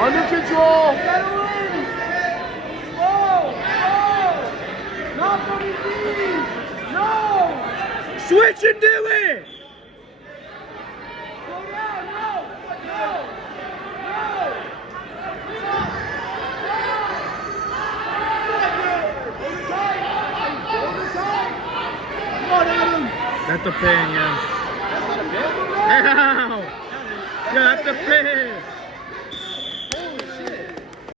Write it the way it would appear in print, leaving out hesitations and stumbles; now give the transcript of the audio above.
Under control. Not on his knees. No. Switch and do it. Slow down. No. Come on, Adam. That's the pin, yeah. That's not a bit. Ow! Yeah, that's the pin.